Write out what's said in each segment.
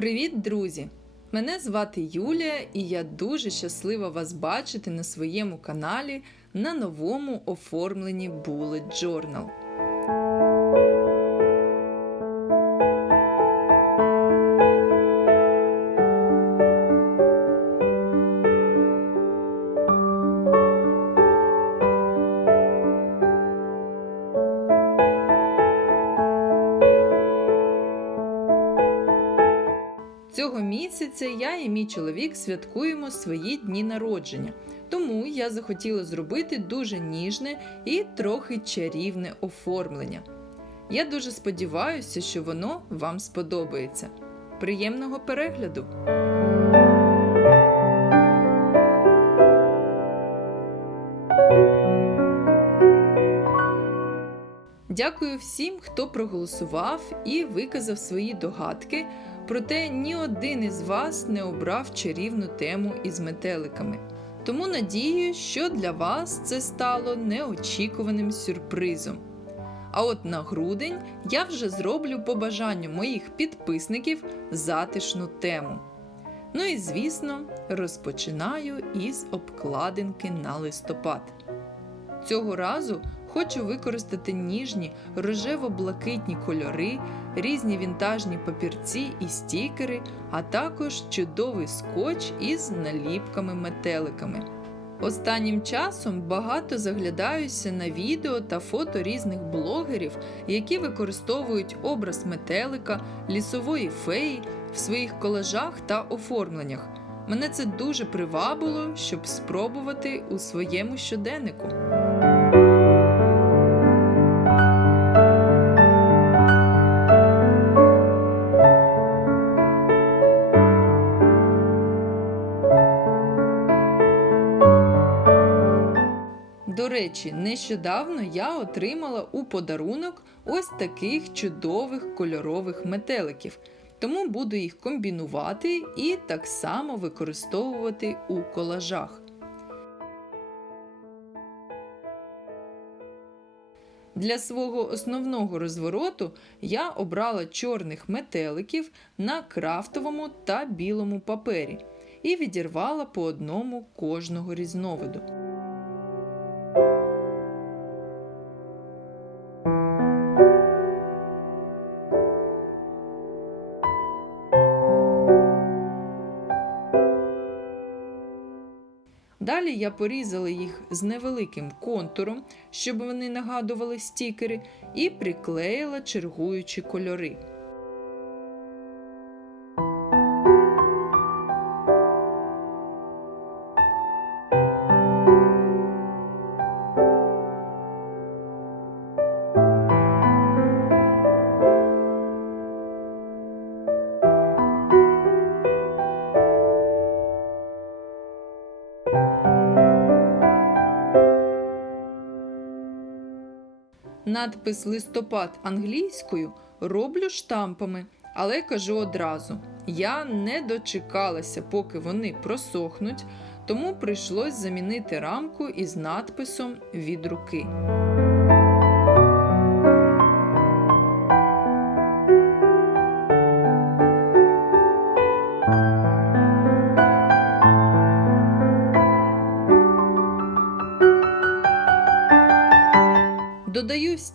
Привіт, друзі! Мене звати Юлія, і я дуже щаслива вас бачити на своєму каналі на новому оформленні Bullet Journal. Місяця я і мій чоловік святкуємо свої дні народження, тому я захотіла зробити дуже ніжне і трохи чарівне оформлення. Я дуже сподіваюся, що воно вам сподобається. Приємного перегляду! Дякую всім, хто проголосував і виказав свої догадки. Проте ні один із вас не обрав чарівну тему із метеликами. Тому надію, що для вас це стало неочікуваним сюрпризом. А от на грудень я вже зроблю по бажанню моїх підписників затишну тему. Ну і звісно, розпочинаю із обкладинки на листопад. Цього разу Хочу використати ніжні рожево-блакитні кольори, різні вінтажні папірці і стікери, а також чудовий скотч із наліпками-метеликами. Останнім часом багато заглядаюся на відео та фото різних блогерів, які використовують образ метелика, лісової феї в своїх колажах та оформленнях. Мене це дуже привабило, щоб спробувати у своєму щоденнику. Речі, нещодавно я отримала у подарунок ось таких чудових кольорових метеликів, тому буду їх комбінувати і так само використовувати у колажах. Для свого основного розвороту я обрала чорних метеликів на крафтовому та білому папері і відірвала по одному кожного різновиду. Далі я порізала їх з невеликим контуром, щоб вони нагадували стікери, і приклеїла чергуючі кольори. Надпис листопад англійською роблю штампами, але кажу одразу: я не дочекалася, поки вони просохнуть, тому прийшлось замінити рамку із надписом від руки.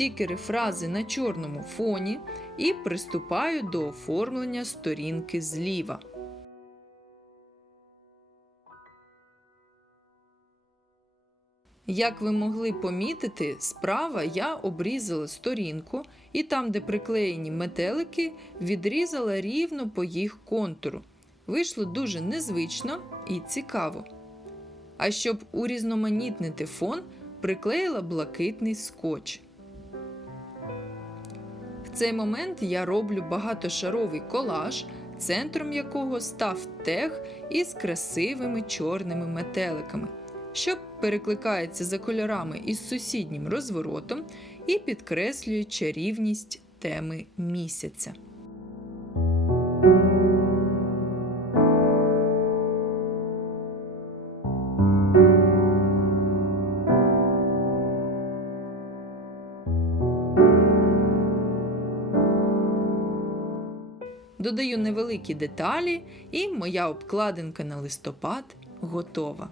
Стікери фрази на чорному фоні і приступаю до оформлення сторінки зліва. Як ви могли помітити, справа я обрізала сторінку і там, де приклеєні метелики, відрізала рівно по їх контуру. Вийшло дуже незвично і цікаво. А щоб урізноманітнити фон, приклеїла блакитний скотч. Цей момент я роблю багатошаровий колаж, центром якого став тег із красивими чорними метеликами, що перекликається за кольорами із сусіднім розворотом і підкреслює чарівність теми місяця. Додаю невеликі деталі, і моя обкладинка на листопад готова.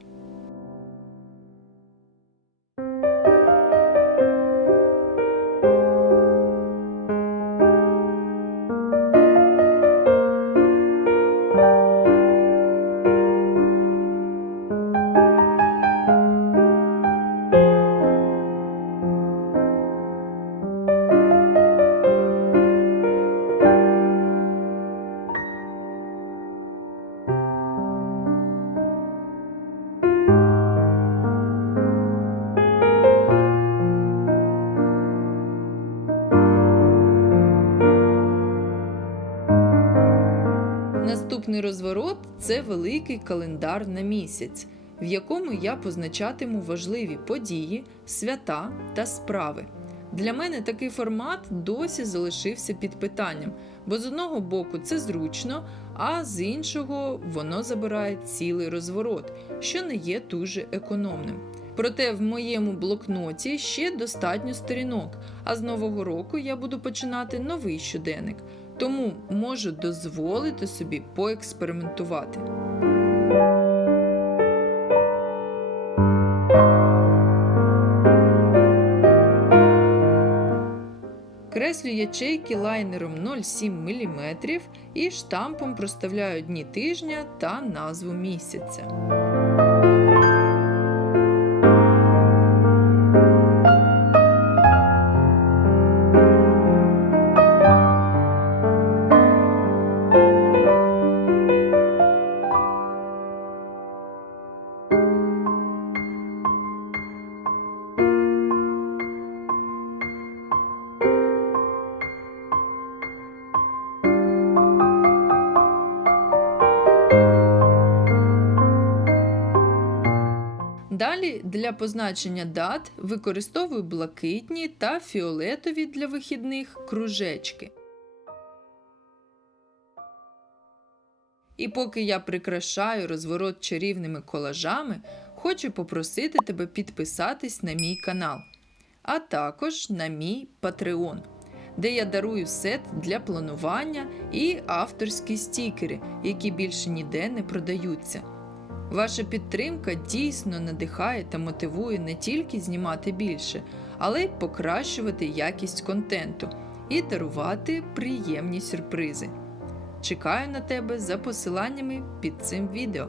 Наступний розворот це великий календар на місяць, в якому я позначатиму важливі події, свята та справи. Для мене такий формат досі залишився під питанням, бо з одного боку це зручно, а з іншого воно забирає цілий розворот, що не є дуже економним. Проте в моєму блокноті ще достатньо сторінок, а з нового року я буду починати новий щоденник, тому можу дозволити собі поекспериментувати. Креслю ячейки лайнером 0,7 мм і штампом проставляю дні тижня та назву місяця. Для позначення дат використовую блакитні та фіолетові для вихідних кружечки. І поки я прикрашаю розворот чарівними колажами, хочу попросити тебе підписатись на мій канал, а також на мій Patreon, де я дарую сет для планування і авторські стікери, які більше ніде не продаються. Ваша підтримка дійсно надихає та мотивує не тільки знімати більше, але й покращувати якість контенту і дарувати приємні сюрпризи. Чекаю на тебе за посиланнями під цим відео.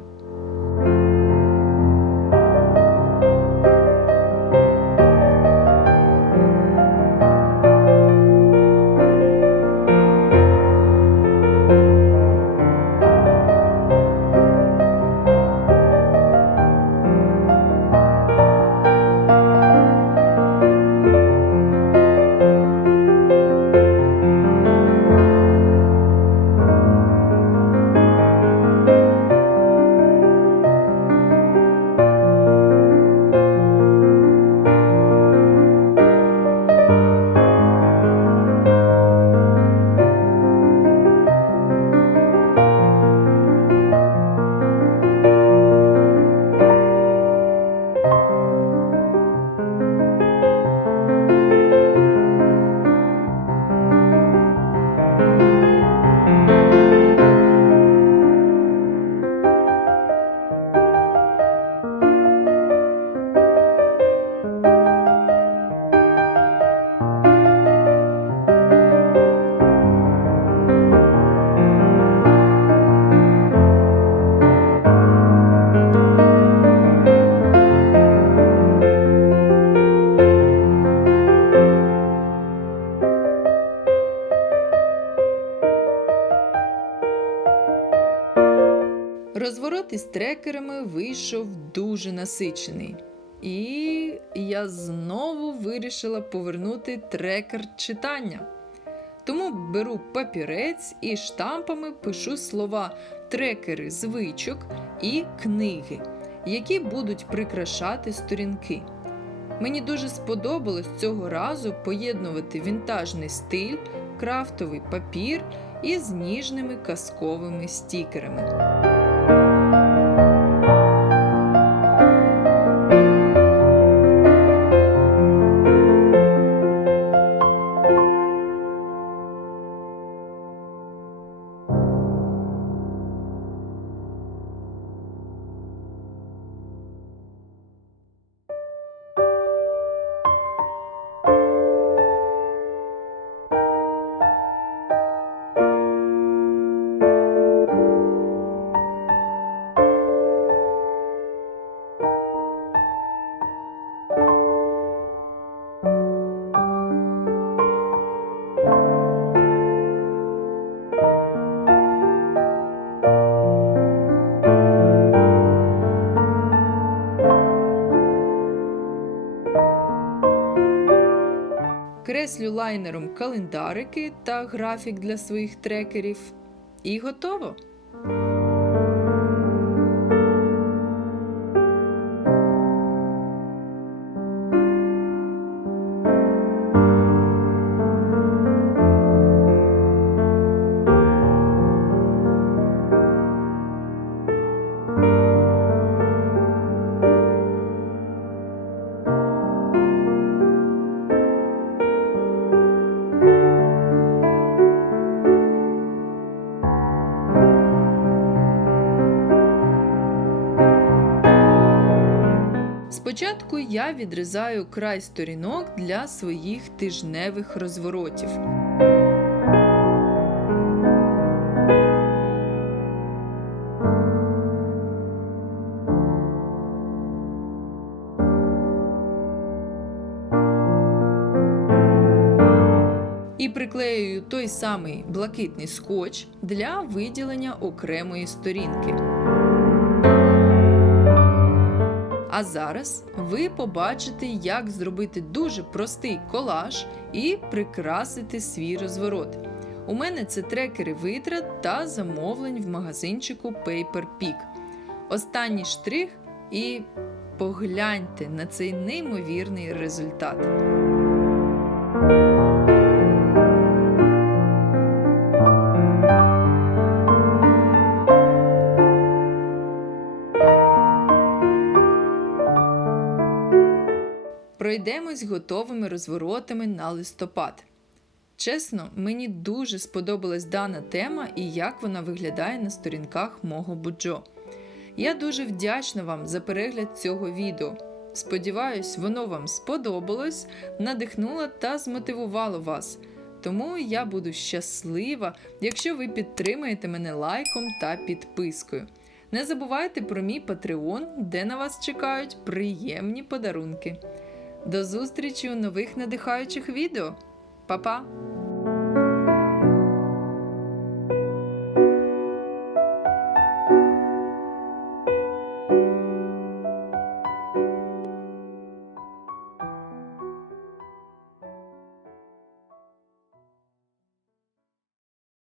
Розворот із трекерами вийшов дуже насичений. І я знову вирішила повернути трекер читання. Тому беру папірець і штампами пишу слова трекери звичок і книги, які будуть прикрашати сторінки. Мені дуже сподобалось цього разу поєднувати вінтажний стиль, крафтовий папір із ніжними казковими стікерами. Підкреслю лайнером календарики та графік для своїх трекерів. І готово! Спочатку я відрізаю край сторінок для своїх тижневих розворотів. І приклеюю той самий блакитний скотч для виділення окремої сторінки. А зараз ви побачите, як зробити дуже простий колаж і прикрасити свій розворот. У мене це трекери витрат та замовлень в магазинчику Paper Peak. Останній штрих і погляньте на цей неймовірний результат. Пройдемось готовими розворотами на листопад. Чесно, мені дуже сподобалась дана тема і як вона виглядає на сторінках мого буджо. Я дуже вдячна вам за перегляд цього відео. Сподіваюсь, воно вам сподобалось, надихнуло та змотивувало вас. Тому я буду щаслива, якщо ви підтримаєте мене лайком та підпискою. Не забувайте про мій Patreon, де на вас чекають приємні подарунки. До зустрічі у нових надихаючих відео. Па-па!